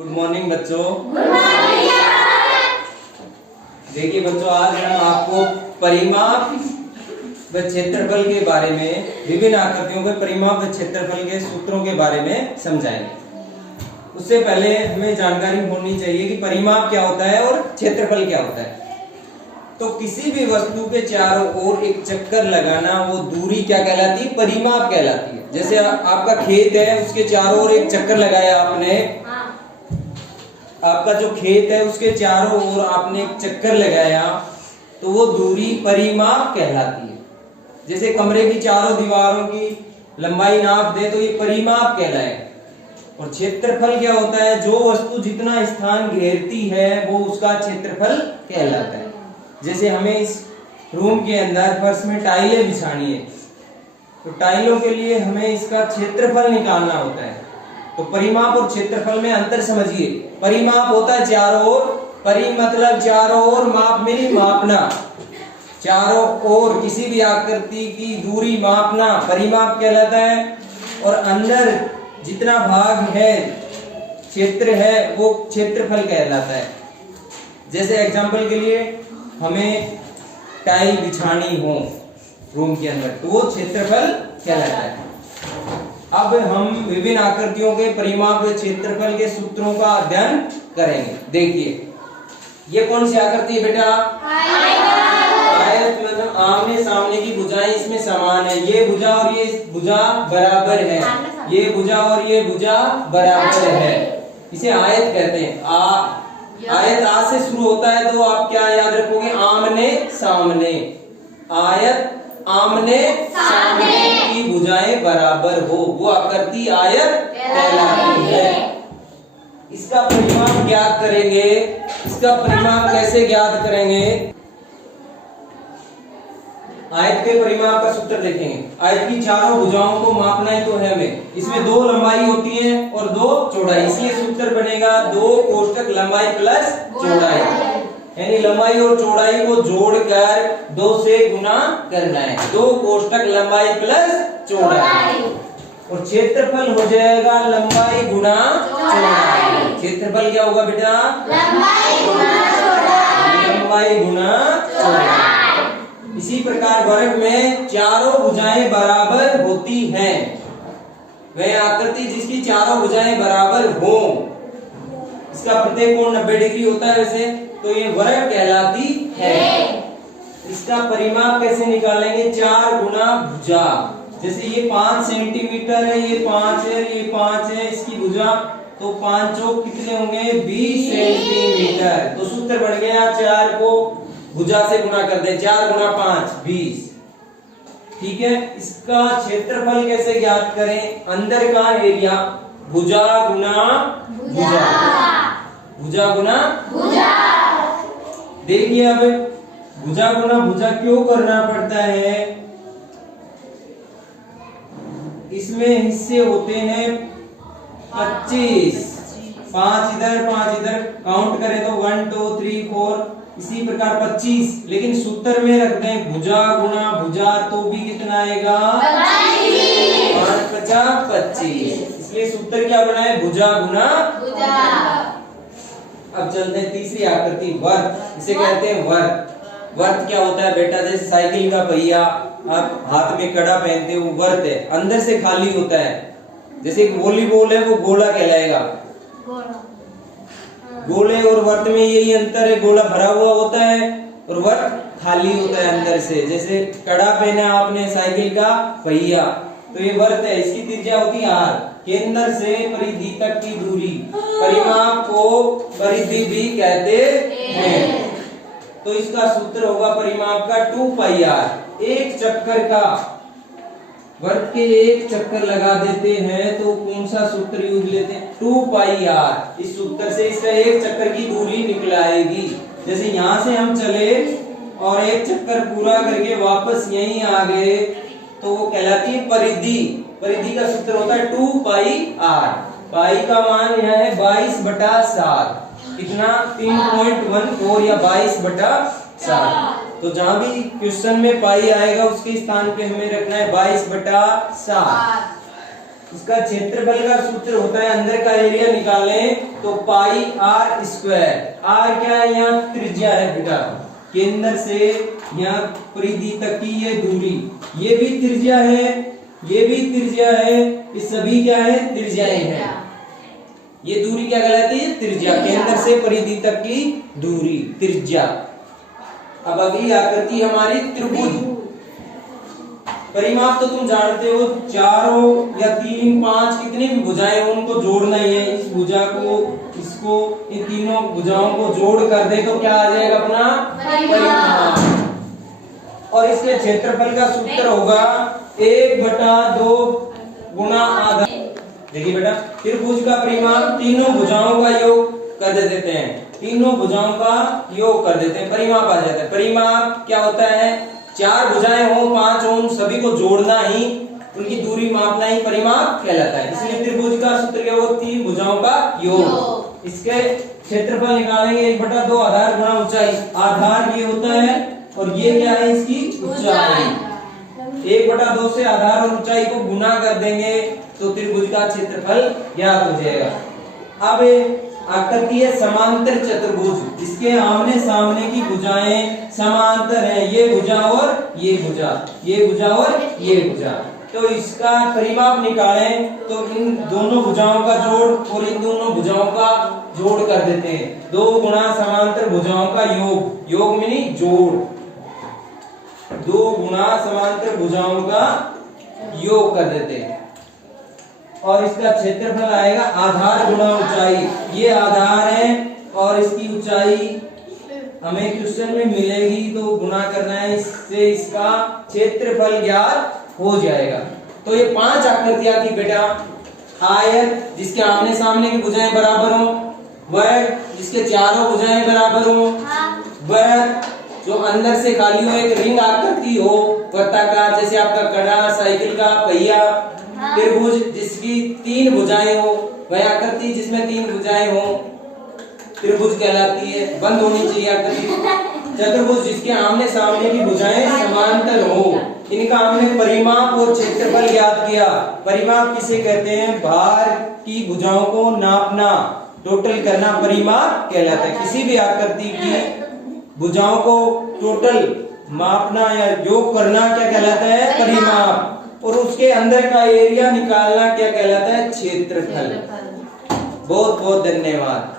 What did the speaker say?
Good morning बच्चों। Good morning. देखिए बच्चों, आज हम आपको परिमाप व क्षेत्रफल के बारे में, विभिन्न आकृतियों के परिमाप व क्षेत्रफल के सूत्रों के बारे में समझाएंगे। उससे पहले हमें जानकारी होनी चाहिए कि परिमाप क्या होता है और क्षेत्रफल क्या होता है। तो किसी भी वस्तु के चारों ओर एक चक्कर लगाना, वो दूरी क्या कहलाती है? परिमाप कहलाती है। जैसे आपका खेत है, उसके चारों ओर एक चक्कर लगाया आपने, आपका जो खेत है उसके चारों ओर आपने एक चक्कर लगाया, तो वो दूरी परिमाप कहलाती है। जैसे कमरे की चारों दीवारों की लंबाई नाप दे तो ये परिमाप कहलाएगा। और क्षेत्रफल क्या होता है? जो वस्तु जितना स्थान घेरती है वो उसका क्षेत्रफल कहलाता है। जैसे हमें इस रूम के अंदर फर्श में टाइलें बिछानी है, तो टाइलों के लिए हमें इसका क्षेत्रफल निकालना होता है। तो परिमाप और क्षेत्रफल में अंतर समझिए। परिमाप होता है चारों ओर, परि मतलब चारों ओर, माप मिली मापना, चारों ओर किसी भी आकृति की दूरी मापना परिमाप कहलाता है। और अंदर जितना भाग है, क्षेत्र है, वो क्षेत्रफल कहलाता है। जैसे एग्जांपल के लिए हमें टाइल बिछानी हो रूम के अंदर, तो वो क्षेत्रफल कहलाता है। अब हम विभिन्न आकृतियों के परिमाप व क्षेत्रफल के सूत्रों का अध्ययन करेंगे। देखिए, ये कौन सी आकृति है बेटा? आयत। मतलब आमने सामने की भुजाएं इसमें समान है। ये भुजा और ये भुजा बराबर है, ये भुजा और ये भुजा बराबर है। इसे आयत कहते हैं। आयत आ से शुरू होता है, तो आप क्या याद रखोगे? आमने सामने। आयत आमने सामने की भुजाएं बराबर हो, वो आकृति आयत कहलाती है। इसका परिमाप ज्ञात करेंगे। इसका परिमाप कैसे ज्ञात करेंगे? आयत के परिमाप का सूत्र देखेंगे। आयत की चारों भुजाओं को मापना ही तो है हमें। इसमें दो लंबाई होती है और दो चौड़ाई, इसलिए सूत्र बनेगा 2 कोष्टक लंबाई प्लस चौड़ाई, यानी लंबाई और चौड़ाई को जोड़कर 2 से गुना करना है। 2 कोष्टक लंबाई प्लस चौड़ाई। और क्षेत्रफल हो जाएगा लंबाई गुना चौड़ाई। क्षेत्रफल क्या होगा बेटा? लंबाई गुना चौड़ाई। इसी प्रकार वर्ग में चारों भुजाएं बराबर होती हैं। वह आकृति जिसकी चारों भुजाएं बराबर हो, इसका प्रत्येक कोण 90 डिग्री होता है वैसे, तो ये वर्ग कहलाती है। इसका परिमाप कैसे निकालेंगे? 4 गुना भुजा। जैसे ये 5 सेंटीमीटर है, ये 5 है, ये 5 है, इसकी भुजा, तो 5 चौक कितने होंगे? 20 सेंटीमीटर। तो सूत्र बन गया 4 को भुजा से गुना कर दे, 4 गुना 5 20। ठीक है। इसका क्षेत्रफल कैसे ज्ञात करें? अंदर का एरिया भुजा गुना भुजा, भुजा गुना भुजा। देखिए, अब भुजा गुना भुजा क्यों करना पड़ता है? इसमें हिस्से होते हैं 25, 5 इधर 5 इधर, काउंट करें तो 1 2 3 4, इसी प्रकार 25। लेकिन सूत्र में रख दें भुजा गुना भुजा, तो भी कितना आएगा? 5 50 25। इसलिए सूत्र क्या बना है? भुजा गुना भुजा। अब चलते हैं तीसरी आकृति, वर्त। इसे कहते हैं वर्त। वर्त क्या होता है बेटा? जैसे साइकिल का पहिया, आप हाथ में कड़ा पहनते हो, वर्त है, अंदर से खाली होता है। जैसे वॉलीबॉल है, वो गोला कहलाएगा। गोले और वर्त में यही अंतर है, गोला भरा हुआ होता है और वर्त खाली होता है अंदर से। जैसे कड़ा पहना आपने साइकिल का पहिया, तो ये वर्त है। इसकी त्रिज्या होती है r। केंद्र से परिधि तक की दूरी, परिमाप को परिधि भी कहते हैं। तो इसका सूत्र होगा परिमाप का 2 पाई r। एक चक्कर का, वर्त के एक चक्कर लगा देते हैं तो कौन सा सूत्र यूज लेते हैं? 2 पाई r। इस सूत्र से इसका एक चक्कर की दूरी निकल आएगी। जैसे यहाँ से हम चले और एक चक्कर पूरा करके वापस यहीं आ गए, तो वो कहलाती है परिधि। परिधि का सूत्र होता है 2 पाई r। पाई का मान यहाँ है 22/7, कितना? 3.14 या 22/7। तो जहां भी क्वेश्चन में पाई आएगा उसके स्थान पे हमें रखना है 22/7। इसका क्षेत्रफल का सूत्र होता है, अंदर का एरिया निकालें तो पाई आर स्क्वायर। आर क्या है? यहाँ त्रिज्या है बेटा, केंद्र से यहाँ परिधि तक की ये दूरी, ये भी त्रिज्या है, ये भी त्रिज्या है, ये सभी क्या है? त्रिज्याएं हैं। ये दूरी क्या कहलाती है? त्रिज्या, केंद्र से परिधि तक की दूरी त्रिज्या। अब अगली आकृति हमारी त्रिभुज। परिमाप तो तुम जानते हो, चारों या 3, 5 कितनी भी भुजाएं हो उनको जोड़ना ही है। इस भुजा को, इसको, इन तीनों भुजाओं को जोड़ कर दे तो क्या आ जाएगा? अपना परिमाप। और इसके क्षेत्रफल का सूत्र होगा 1/2 गुणा आधा। देखिए बेटा, त्रिभुज का परिमाप तीनों भुजाओं का योग कर देते हैं, तीनों भुजाओं का योग कर देते हैं, परिमाप आ जाता है। परिमाप क्या होता है? 4 भुजाएं हो, 5 हो, उन सभी को जोड़ना ही, उनकी दूरी मापना ही परिमाप कहलाता है। इसलिए त्रिभुज का सूत्र क्या होगा? 3 भुजाओं का योग। इसके क्षेत्रफल निकालेंगे 1/2 आधार गुणा ऊंचाई। आधार ये होता है और ये क्या है? इसकी ऊंचाई। 1/2 से आधार और ऊंचाई को गुना कर देंगे तो त्रिभुज का क्षेत्रफल ज्ञात हो जाएगा। अब आकृति है समांतर चतुर्भुज, इसके आमने सामने की भुजाएं समांतर हैं, ये भुजा और ये भुजा, ये भुजा और ये भुजा। तो इसका परिमाप निकालें तो इन दोनों भुजाओं का जोड़ और इन दोनों भुजाओं का जोड़ कर देते हैं। 2 गुणा समांतर भुजाओं का योग, योग में नहीं जोड़, 2 गुणा समांतर भुजाओं का योग कर देते हैं। और इसका क्षेत्रफल आएगा आधार गुणा ऊंचाई। ये आधार है और इसकी ऊंचाई हमें क्वेश्चन में मिलेगी तो गुणा करना है, इससे इसका क्षेत्रफल ज्ञात हो जाएगा। तो ये 5 आकृतियां थी बेटा। आयत जिसके आमने सामने की भुजाएं बराबर हो, वर्ग जिसके चारों भुजाएं बराबर हो, वर्ग जो अंदर से खाली हो, एक रिंग आकृति हो वर्ताकार, जैसे आपका कड़ा, साइकिल का पहिया। त्रिभुज जिसकी 3 भुजाएं हो, वह आकृति जिसमें 3 भुजाएं हो त्रिभुज कहलाती है, बंद होनी चाहिए आकृति। चतुर्भुज जिसके आमने सामने की भुजाएं समांतर हो, इनका हमने परिमाप और क्षेत्रफल ज्ञात किया। परिमाप किसे कहते हैं? भार की भुजाओं को नापना, टोटल करना परिमाप कहलाता है। किसी भी आकृति की भुजाओं को टोटल मापना या योग करना क्या कहलाता है? परिमाप। और उसके अंदर का एरिया निकालना क्या कहलाता है? क्षेत्रफल। बहुत बहुत धन्यवाद।